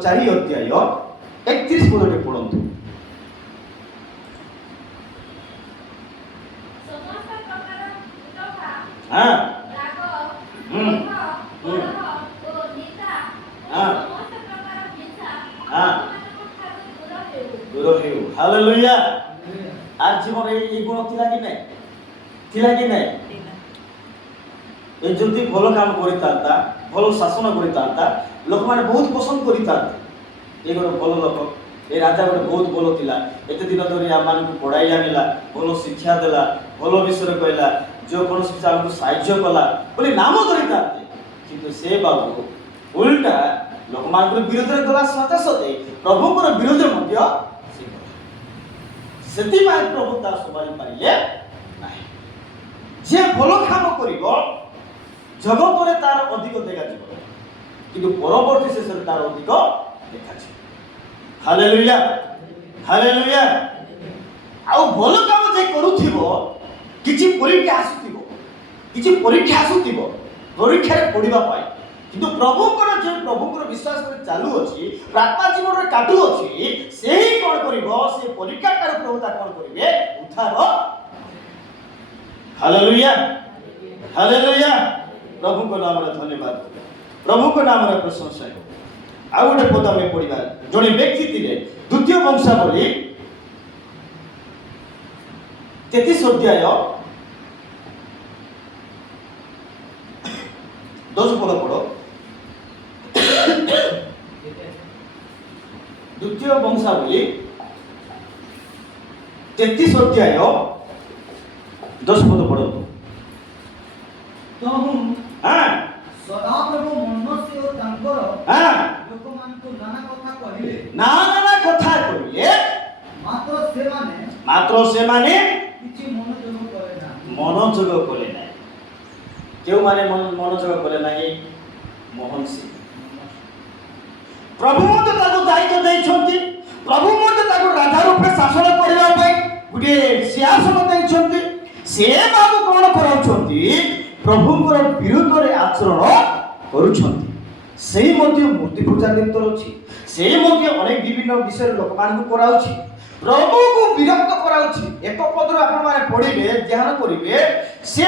4 ଅଧ୍ୟାୟ 31 ପଦରେ ପଢ଼ନ୍ତୁ। हाँ दूर हेउ हालेलुया। आर जीवन ए गुण थिला कि नै? थिला कि नै? ए जल्दी भलो काम करि ताता, भलो शासन करि ताता, लोक माने बहुत पसंद करि ताता। ए गोर भलो लोक, ए राजा गोर बहुत भलो थिला। एते दिन धरि आ मान को पढ़ाई आनिला, भलो शिक्षा देला, भलो विषय कहला, जो कोन शिक्षा हमको साहाय्य कला बोली नाम धरि ताते। किंतु से बाबू उल्टा लोक मान को विरोध रे गला सते सते प्रभु को विरोध मध्य सेति माय प्रभु ता सवाल पारिले नाही। जे भलो काम करिवो जगत रे तार अधिक देखा जिवो, किंतु परवर्ती शेष रे तार अधिक देखा छै। Hallelujah hallelujah. आ भलो काम जे करूथिबो किछि परीक्षा आसुथिबो, किछि परीक्षा आसुथिबो, परीक्षा रे पढिबा पाई, किंतु प्रभु को जे प्रभु को विश्वास कर चालू अछि, प्रार्थना जीवन रे काटू अछि, सेही कोन करिवो से परीक्षा कर प्रभु ता कोन करिवे उद्धार। Hallelujah hallelujah. प्रभु को नाम रे धन्यवाद, प्रभु को नाम रे प्रशंसा हो। आ गोटे पद में पढ़िबा जने व्यक्ति थिले द्वितीय वंशावली 33 अध्याय 10 पद पढ़ो। द्वितीय वंशावली 33 अध्याय 10 पद पढ़ो। तो हम हां सदा प्रभु मनुष्य और तांकर हां लोक मान को नाना कथा कहिले, नाना कथा कहिले, मात्र से माने किछि मनोयोग करे ना, मनोयोग करे ना। केउ माने मनोयोग करे नाही? मोहन सिंह। प्रभु मते ताको दायित्व दैछंती, प्रभु मते ताको राजा रूपे शासन करिवा पई गुटे सिंहासन दैछंती। से बाबू कोन कराउछंती? प्रभुଙ୍କର ବିରୁଦ୍ଧରେ ଆଚରଣ କରୁଛନ୍ତି। ସେହି ମଧ୍ୟ ମୂର୍ତ୍ତି ପୂଜା ଲିପ୍ତ ଅଛି, ସେହି ମଧ୍ୟ ଅନେକ ବିଭିନ୍ନ ବିଷୟରେ ଲୋକମାନଙ୍କୁ କରାଉଛି, ପ୍ରଭୁଙ୍କୁ ବିରକ୍ତ କରାଉଛି। ଏକ ପଦରୁ ଆପଣମାନେ ପଢ଼ିବେ, ଧ୍ୟାନ କରିବେ, ସେ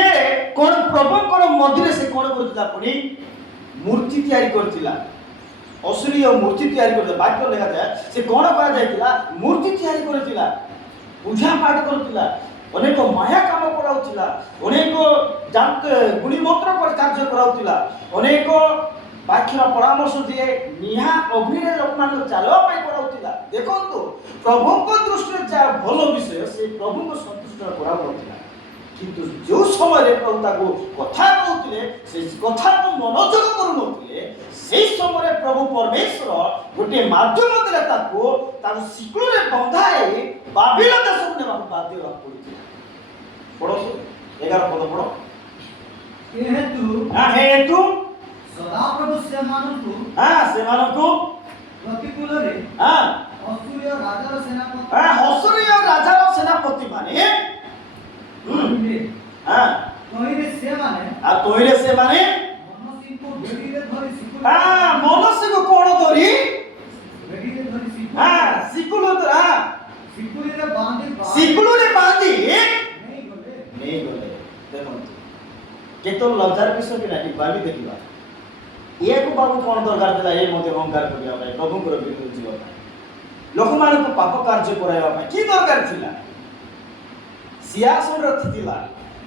କ'ଣ ପ୍ରଭୁଙ୍କର ମନ୍ଦିରରେ ସେ କ'ଣ କରୁଥିଲା? ପୁଣି ମୂର୍ତ୍ତି ତିଆରି କରିଥିଲା, ଅସୁରୀୟ ମୂର୍ତ୍ତି ତିଆରି କରିଥିଲା। ବାକ୍ୟ ଲେଖାଯାଏ ସେ କ'ଣ କରାଯାଇଥିଲା? ମୂର୍ତ୍ତି ତିଆରି କରିଥିଲା, ପୂଜା ପାଠ କରୁଥିଲା, ଅନେକ ମାୟା କାମ କରାଉଥିଲା, ଅନେକ ଗୁଣିମନ୍ତ୍ର କାର୍ଯ୍ୟ କରାଉଥିଲା, ଅନେକ ବାକ୍ୟର ପରାମର୍ଶ ଦିଏ, ନିହା ଅଗ୍ନିରେ ଲୋକମାନଙ୍କୁ ଚାଲିବା ପାଇଁ କରାଉଥିଲା। ଦେଖନ୍ତୁ ପ୍ରଭୁଙ୍କ ଦୃଷ୍ଟିରେ ଯାହା ଭଲ ବିଷୟ ସେ ପ୍ରଭୁଙ୍କ ସନ୍ତୁଷ୍ଟ କରାଉଥିଲା। କିନ୍ତୁ ଯେଉଁ ସମୟରେ ପ୍ରଭୁ ତାକୁ କଥା କହୁଥିଲେ ସେ କଥାକୁ ମନୋଯୋଗ କରୁନଥିଲେ, ସେହି ସମୟରେ ପ୍ରଭୁ ପରମେଶ୍ୱର ଗୋଟିଏ ମାଧ୍ୟମ ଦେଲେ ତାକୁ ଶିକୁଳରେ ବନ୍ଧାଇ ବାବିଲୋନ ଦେଶକୁ ନେବାକୁ ବାଧ୍ୟ ହେବାକୁ ପଡ଼ିଥିଲା। पढ़ो 11 पद पढ़ो। हेतु सदा प्रभु सेमानंतु प्रतिकूल रे असुरीय राजार सेनापति माने तोइरे से माने मनुष्य को भेड़ीरे धरि मनुष्य को कोन धरि भेड़ीरे धरि सिकुल सिकुलरे बांधी नहीं गले। देखंतु केतो लज्जार विषय कि नाही बाली देखिबा। ये को बाबू कोन दरकार देला? ए मते अहंकार करिया भाई, प्रभु को विरोध जीवा भाई, लोक मान को पाप कार्य कराइबा भाई की दरकार थिला? सियासन रथ थिला,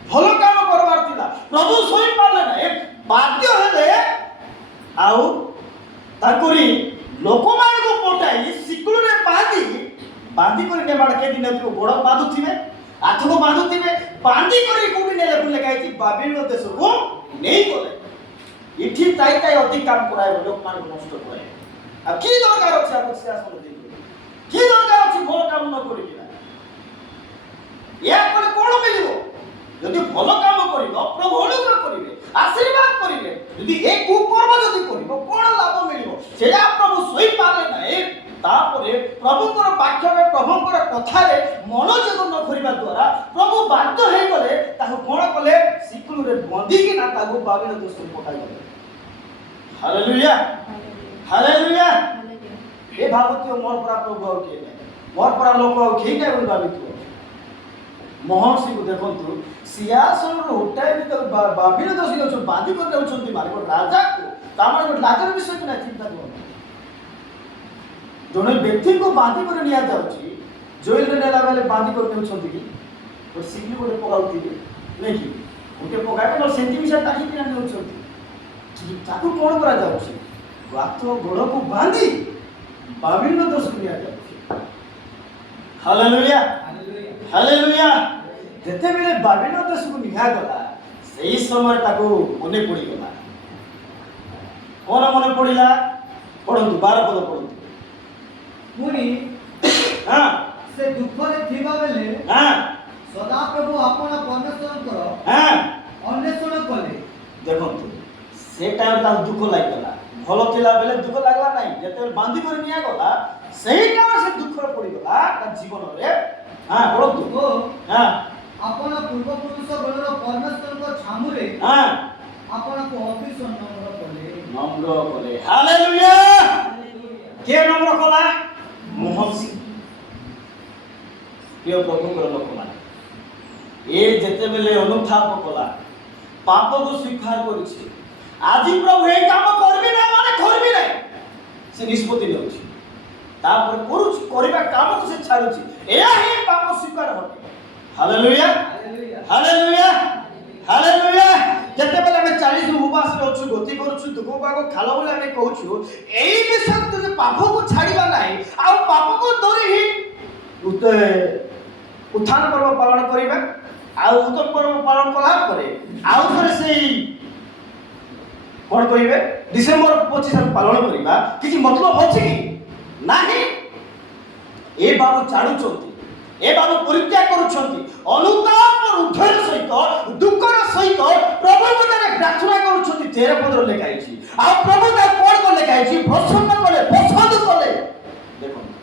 भलो काम करबार थिला, प्रभु सोई पाले ना, बाध्य हेले आउ ताकुरी लोक मान को पटाई सिकुल रे बांधी कर ने बाड़ के दिन को गोड़ बांधु थिबे, हाथ को बांधु थिबे, बांधी कर कोबी ने लेखाई थी बाबिलोन देश को नहीं गले। इठी ताई अधिक काम कराय लोक मान को नष्ट कराय। आ की दरकार अछि आप सियासन दे? की दरकार अछि भलो काम न करिबा? या कोन कोन मिलिबो? यदि भलो काम करिबो प्रभु अनुग्रह करिवे, आशीर्वाद करिवे। यदि ए कुकर्म यदि करिबो कोन लाभ मिलिबो? सेया प्रभु सोई पाले नाही। तापरे प्रभुଙ୍କର ବାକ୍ୟରେ ପ୍ରଭୁଙ୍କର କଥାରେ ମନୋଯୋଗ ନ କରିବା ଦ୍ୱାରା ପ୍ରଭୁ ବାଧ୍ୟ ହେଇଗଲେ ତାକୁ କ'ଣ କଲେ? ଶିକୁଲରେ ବନ୍ଧିକିନା ତାକୁ ବାବିଲୋନ ଦେଶକୁ ପଠାଇଦେଲେ। Hallelujah hallelujah. ଭାବୁଥିବ ମୋର ପରା ପ୍ରଭୁ ଆଉ କିଏ ନାହିଁ, ମୋର ପରା ଲୋକ ଆଉ କେହି ନାହିଁ ବୋଲି ଭାବିଥିବ। ମହର୍ଷିକୁ ଦେଖନ୍ତୁ, ସିଂହାସନରୁ ଉଠାଇ ବାବିଲ ଦୋଷୀ ଅଛୁ ବାନ୍ଧି କରି ନେଉଛନ୍ତି ମାନେ ଗୋଟେ ରାଜାକୁ, ତାମାନେ ଗୋଟେ ରାଜାର ବିଷୟ କି ନାହିଁ ଚିନ୍ତା କରନ୍ତୁ। ଜଣେ ବ୍ୟକ୍ତିଙ୍କୁ ବାନ୍ଧି କରି ନିଆଯାଉଛି, ଜେଲରେ ନେଲା ବେଳେ ବାନ୍ଧି କରି ନେଉଛନ୍ତି କି ଗୋଟେ ସିଗଲି ଗୋଟେ ପକାଉଥିବେ ନାଇଁ କି, ଗୋଟେ ପକାଇବେ ନହେଲେ ସେମିତି ବି ସେ ଟାକିକିନା ନେଉଛନ୍ତି। ତାକୁ କ'ଣ କରାଯାଉଛି? ହାତ ଗୋଡ଼କୁ ବାନ୍ଧି ବାବିଲ ଦୋଷକୁ ନିଆଯାଉଛି। Hallelujah hallelujah. ଯେତେବେଳେ ବାବିଲ ଦେଶକୁ ନିଆଗଲା ସେହି ସମୟରେ ତାକୁ ମନେ ପଡ଼ିଗଲା। କ'ଣ ମନେ ପଡ଼ିଲା? ପଢ଼ନ୍ତୁ 12 ପଦ ପଢ଼ନ୍ତୁ। ପୁଣି ହଁ ସେ ଦୁଃଖରେ ଥିବା ବେଳେ ହଁ ସଦାପ୍ରଭୁ ଆପଣ ପରମେଶ୍ୱରଙ୍କର ହଁ ଅନ୍ୱେଷଣ କଲେ। ଦେଖନ୍ତୁ, ସେ ଟାଇମ୍ ତାକୁ ଦୁଃଖ ଲାଗିଗଲା। ଭଲ ଥିଲା ବେଳେ ଦୁଃଖ ଲାଗିଲା ନାହିଁ, ଯେତେବେଳେ ବାନ୍ଧି କରି ନିଆଗଲା ସେଇଟା ସେ ଦୁଃଖରେ ପଡ଼ିଗଲା ତା ଜୀବନରେ। ହଁ ପଢ଼ନ୍ତୁ। ଓ ହଁ ଆପଣ ପୂର୍ବପୁରୁଷ ବେଳର ପରମେଶ୍ୱରଙ୍କ ଛାମୁରେ ହଁ ଆପଣଙ୍କୁ ଅତିଶ ନମ୍ର କଲେ। ନମ୍ର କଲେ। ହାଲେଲୁୟା। କିଏ ନମ୍ର କଲା? ମହର୍ଷି। ପ୍ରିୟ ପ୍ରଭୁଙ୍କର ଲୋକମାନେ, ଏ ଯେତେବେଳେ ଅନୁତାପ କଲା, ପାପକୁ ସ୍ୱୀକାର କରିଛି, ଆଜି ପ୍ରଭୁ ଏ କାମ କରିବି ନାହିଁ ମାନେ କରିବି ନାହିଁ, ସେ ନିଷ୍ପତ୍ତି ନେଉଛି। ତାପରେ କରୁଛି, କରିବା କାମକୁ ସେ ଛାଡୁଛି। ଏହା ହିଁ ପାପ ସ୍ୱୀକାର ଅଟେ। Hallelujah hallelujah hallelujah. ଯେତେବେଳେ ଆମେ 40 ଉପବାସରେ ଅଛୁ, ଗତି କରୁଛୁ, ଦୁଃଖ ପାଗ ଖାଲ ବୋଲି ଆମେ କହୁଛୁ, ଏଇ ବିଷୟ ଯେ ପାପକୁ ଛାଡ଼ିବା ନାହିଁ ଆଉ ପାପକୁ ଧରି ହିଁ ଉତ୍ଥାନ ପର୍ବ ପାଳନ କରିବା। ଆଉ ଉତ୍ତର ପର୍ବ ପାଳନ କଲା ପରେ ଆଉ ଥରେ ସେଇ କ'ଣ କହିବେ ଡିସେମ୍ବର 25 ପାଳନ କରିବା, କିଛି ମତଲବ ଅଛି କି ନାହିଁ? ଏ ବାବୁ ଛାଡ଼ୁଛନ୍ତି, ଏ ବାବୁ ପରୀକ୍ଷା କରୁଛନ୍ତି, ଅନୁତାପ ହୃଦୟ ସହିତ ଦୁଃଖର ସହିତ ପ୍ରଭୁଙ୍କଠାରେ ପ୍ରାର୍ଥନା କରୁଛନ୍ତି। 13 ପଦରେ ଲେଖା ହେଇଛି। ଆଉ ପ୍ରଭୁ ତାକୁ କ'ଣ କ'ଣ ଲେଖା ହେଇଛି? ପ୍ରସନ୍ନ କଲେ, ପସନ୍ଦ କଲେ। ଦେଖନ୍ତୁ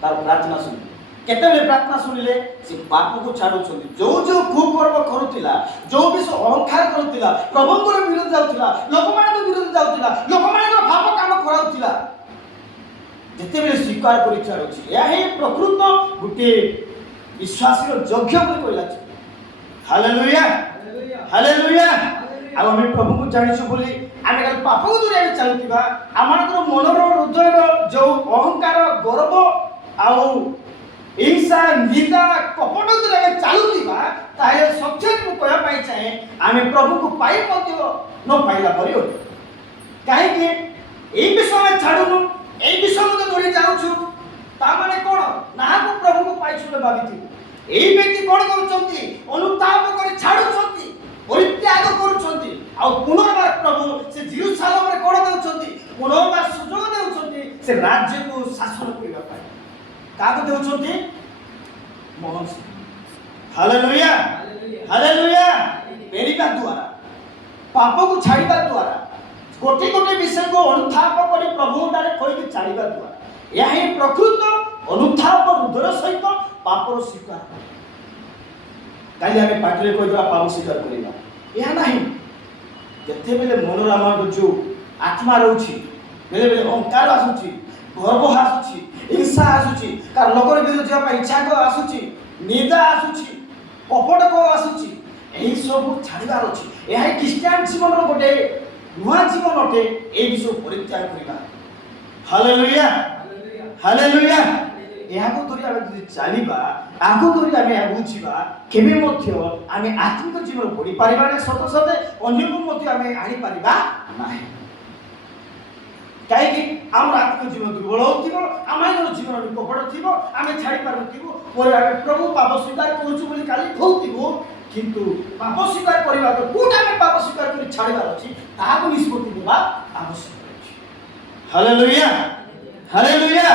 ତାର ପ୍ରାର୍ଥନା ଶୁଣିଲେ। କେତେବେଳେ ପ୍ରାର୍ଥନା ଶୁଣିଲେ? ସେ ପାପକୁ ଛାଡୁଛନ୍ତି। ଯୋଉ କୁକର୍ମ କରୁଥିଲା, ଯୋଉ ବିଷୟ ଅହଙ୍କାର କରୁଥିଲା, ପ୍ରଭୁଙ୍କର ବିରୋଧ ଯାଉଥିଲା, ଲୋକମାନଙ୍କ ବିରୋଧ ଯାଉଥିଲା, ଲୋକମାନଙ୍କର ପାପ କାମ କରାଉଥିଲା, ଯେତେବେଳେ ସ୍ୱୀକାର କରି ଛାଡୁଛି, ଏହା ହିଁ ପ୍ରକୃତ ଗୋଟିଏ ବିଶ୍ୱାସୀର ଯୋଗ୍ୟ ବୋଲି କହିଲା। Hallelujah hallelujah. ଆଉ ଆମେ ପ୍ରଭୁଙ୍କୁ ଜାଣିଛୁ ବୋଲି ଆମେ ଖାଲି ପାପକୁ ଦୂରେ ଆମେ ଚାଲୁଥିବା, ଆମମାନଙ୍କର ମନର ହୃଦୟର ଯୋଉ ଅହଙ୍କାର, ଗର୍ବ ଆଉ ହିଂସା, ନିନ୍ଦା, କପଟ ଦୂରେ ଆମେ ଚାଲୁଥିବା, ତାହେଲେ ସତ୍ୟରେ ମୁଁ କହିବା ପାଇଁ ଚାହେଁ ଆମେ ପ୍ରଭୁଙ୍କୁ ପାଇ ମଧ୍ୟ ନ ପାଇଲା ପରି ଅଟେ। କାହିଁକି? ଏଇ ବିଷୟ ଆମେ ଛାଡୁନୁ, ଏଇ ବିଷୟ ମଧ୍ୟ ଧରି ଯାଉଛୁ, ତାମାନେ କ'ଣ? ନାହାକୁ ପ୍ରଭୁଙ୍କୁ ପାଇଛୁ ବୋଲି ଭାବିଥିବୁ। ଏଇ ବ୍ୟକ୍ତି କ'ଣ କରୁଛନ୍ତି? ଅନୁତାପ କରି ଛାଡୁଛନ୍ତି, ପରିତ୍ୟାଗ କରୁଛନ୍ତି, ଆଉ ପୁନର୍ବାର ପ୍ରଭୁ ସେ ଜେରୁସାଲେମରେ କ'ଣ ଦେଉଛନ୍ତି? ପୁନର୍ବାର ସୁଯୋଗ ଦେଉଛନ୍ତି ସେ ରାଜ୍ୟକୁ ଶାସନ କରିବା ପାଇଁ। କାହାକୁ ଦେଉଛନ୍ତି? ମହର୍ଷି। Hallelujah hallelujah. ଫେରିବା ଦ୍ୱାରା, ପାପକୁ ଛାଡ଼ିବା ଦ୍ୱାରା, ଗୋଟିଏ ଗୋଟିଏ ବିଷୟକୁ ଅନୁତାପ କରି ପ୍ରଭୁଙ୍କଠାରେ କହିକି ଛାଡ଼ିବା ଦ୍ୱାରା, ଏହା ହିଁ ପ୍ରକୃତ ଅନୁତାପ ହୃଦୟ ସହିତ ପାପର ସ୍ୱୀକାର। କାଲି ଆମେ ପାଟିରେ କହିଦେବା ପାପ ସ୍ୱୀକାର କରିବା, ଏହା ନାହିଁ। ଯେତେବେଳେ ମନରେ ଆମର ଯୋଉ ଆତ୍ମା ରହୁଛି, ବେଳେ ବେଳେ ଅହଙ୍କାର ଆସୁଛି, ଗର୍ବ ଆସୁଛି, ହିଂସା ଆସୁଛି, କାହାର ଲୋକର ବିରୁଦ୍ଧ ଯିବା ପାଇଁ ଇଚ୍ଛା ଆସୁଛି, ନିନ୍ଦା ଆସୁଛି, କପଟ ଆସୁଛି, ଏହି ସବୁ ଛାଡ଼ିବାର ଅଛି। ଏହା ଖ୍ରୀଷ୍ଟିଆନ ଜୀବନର ଗୋଟେ ନୂଆ ଜୀବନ ଅଟେ। ଏହି ବିଷୟ ପରିତ୍ୟାଗ କରିବା। Hallelujah hallelujah. ଏହାକୁ ଧରି ଆମେ ଯଦି ଚାଲିବା, ଆଗକୁ ଧରି ଆମେ ଆଗକୁ ଯିବା, କେବେ ମଧ୍ୟ ଆମେ ଆତ୍ମିକ ଜୀବନ ବଢ଼ିପାରିବା ନାହିଁ। ସତ ସତେ ଅନ୍ୟକୁ ମଧ୍ୟ ଆମେ ଆଣିପାରିବା ନାହିଁ। କାହିଁକି? ଆମର ଆତ୍ମିକ ଜୀବନ ଦୁର୍ବଳ ହେଉଥିବ, ଆମର ଜୀବନ କପଟ ଥିବ, ଆମେ ଛାଡ଼ି ପାରୁଥିବୁ, ପରେ ଆମେ ପ୍ରଭୁ ପାପ ସ୍ୱୀକାର କରୁଛୁ ବୋଲି କାଲି କହୁଥିବୁ, କିନ୍ତୁ ପାପ ସ୍ୱୀକାର କରିବା ତ କୋଉଟା ଆମେ ପାପ ସ୍ୱୀକାର କରି ଛାଡ଼ିବାର ଅଛି, ତାହାକୁ ନିଷ୍ପତ୍ତି ଦେବା ଆବଶ୍ୟକ ଅଛି। Hallelujah hallelujah.